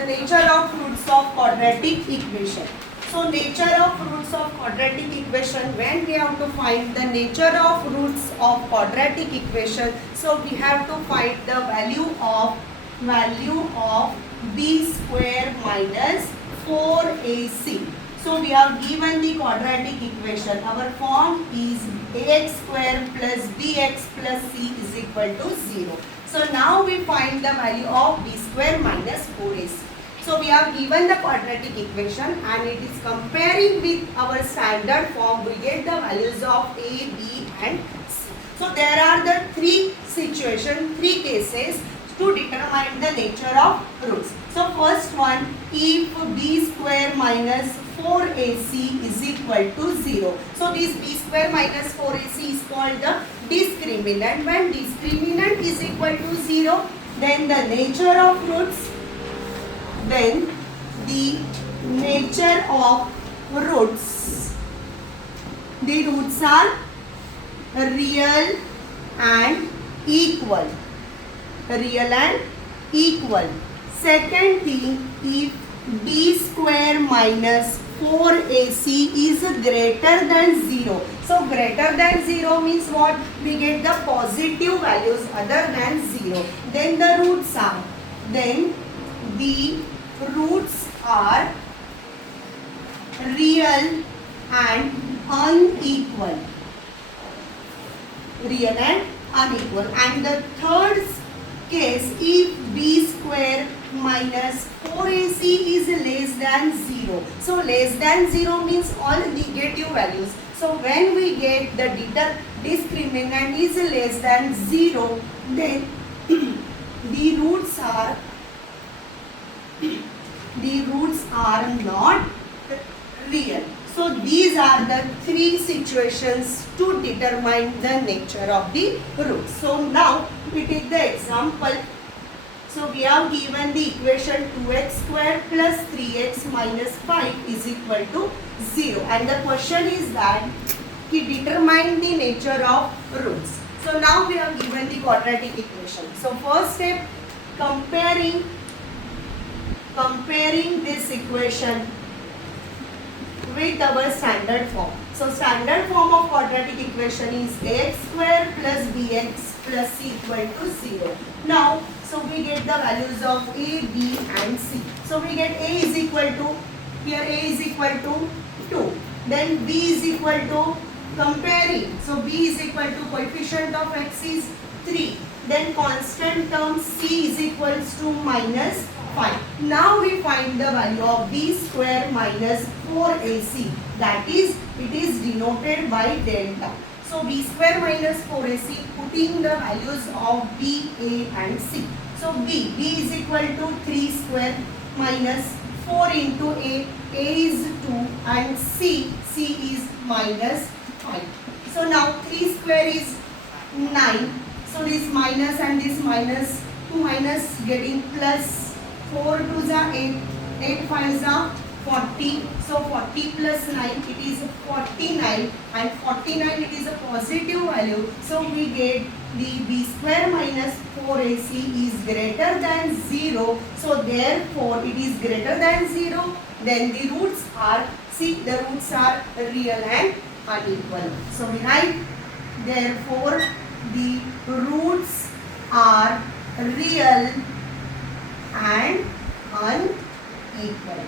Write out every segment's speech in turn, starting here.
the nature of roots of quadratic equation. So nature of roots of quadratic equation, when we have to find the nature of roots of quadratic equation, so we have to find the value of b square minus 4ac. So we have given the quadratic equation. Our form is ax square plus bx plus c is equal to 0. So now we find the value of b square minus 4ac. So we have given the quadratic equation and it is comparing with our standard form. We get the values of a, b and c. So there are the three situations, three cases to determine the nature of roots. So first one, if b square minus 4ac is equal to 0. So this b square minus 4ac is called the discriminant. When discriminant is equal to 0, then the nature of roots, the roots are real and equal. Second thing, if b square minus 4ac is greater than 0. So greater than 0 means what? We get the positive values other than 0. Then the roots are real and unequal. And the third case, if b square minus 4ac is less than 0. So less than 0 means all negative values. So when we get the discriminant is less than 0, then the roots are not real. So these are the three situations to determine the nature of the roots. So now we take the example. So we have given the equation 2x square plus 3x minus 5 is equal to 0. And the question is that he determined the nature of roots. So now we have given the quadratic equation. So first step, comparing this equation with our standard form. So standard form of quadratic equation is ax square plus bx plus c equal to 0. Now, so we get the values of a, b and c. So we get a is equal to, here a is equal to 2. Then b is equal to, comparing. So b is equal to coefficient of x is 3. Then constant term c is equals to minus 5. Now we find the value of b square minus 4ac. That is, it is denoted by delta. So b square minus 4ac, putting the values of b, a and c. So b is equal to 3 square minus 4 into a is 2 and c is minus 5. So now 3 square is 9. So this minus and this minus, 2 minus getting plus, 4 2s are 8, 8 5s are 40. So 40 plus 9, it is 49 and 49 it is a positive value. So we get the b square minus 4ac is greater than 0. So therefore it is greater than 0. Then the roots are, see, the roots are real and unequal. So we write, therefore the roots are real and unequal.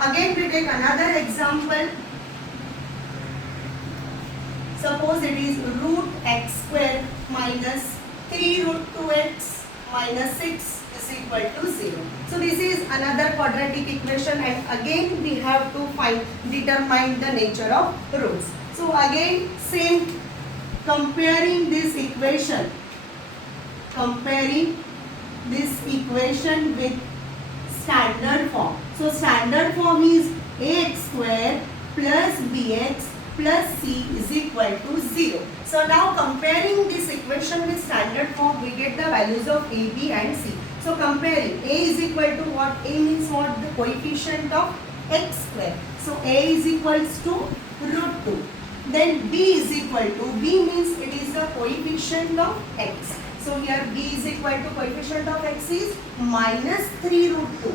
Again we take another example. Suppose it is root x square minus 3 root 2x minus 6 is equal to 0. So this is another quadratic equation and again we have to determine the nature of roots. So again same, comparing this equation with standard form. So standard form is ax square plus bx plus c is equal to 0. So now comparing this equation with standard form, we get the values of a, b and c. So comparing, a is equal to what? A means what? The coefficient of x square. So a is equals to root 2. Then b is equal to, b means it is the coefficient of x. So here b is equal to coefficient of x is minus 3 root 2.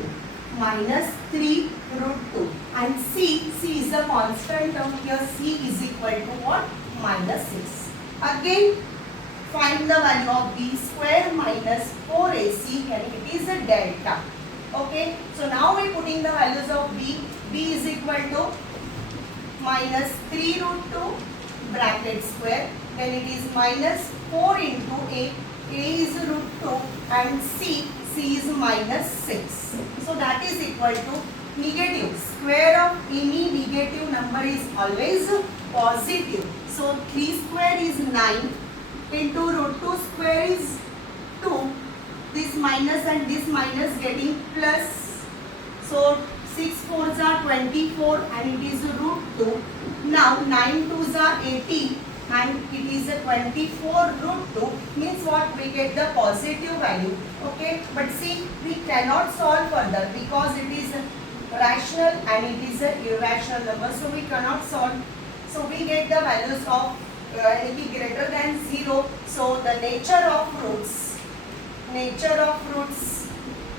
Minus 3 root 2. And c is a constant term. Here c is equal to what? Minus 6. Again, find the value of b square minus 4ac and it is a delta. Okay. So now we are putting the values of b. b is equal to minus 3 root 2 bracket square. Then it is minus 4 into a is root 2 and c is minus 6. So that is equal to negative. Square of any negative number is always positive. So 3 square is 9 into root 2 square is 2. This minus and this minus getting plus. So 6 4s are 24 and it is root 2. Now 9 2s are 80 and it is a 24 root 2 means what? We get the positive value. Okay, but see, we cannot solve further because it is rational and it is an irrational number, so we cannot solve. So we get the values of anything greater than 0. So the nature of roots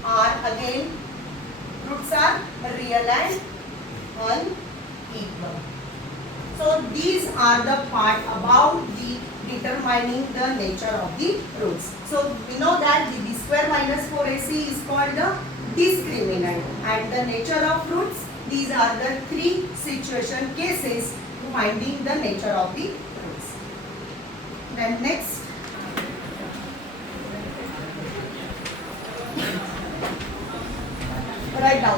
are again, roots are real and unequal. So these are the part about the determining the nature of the roots. So we know that the b square minus 4ac is called the discriminant, and the nature of roots, these are the 3 situation cases to finding the nature of the roots. Then next, write down.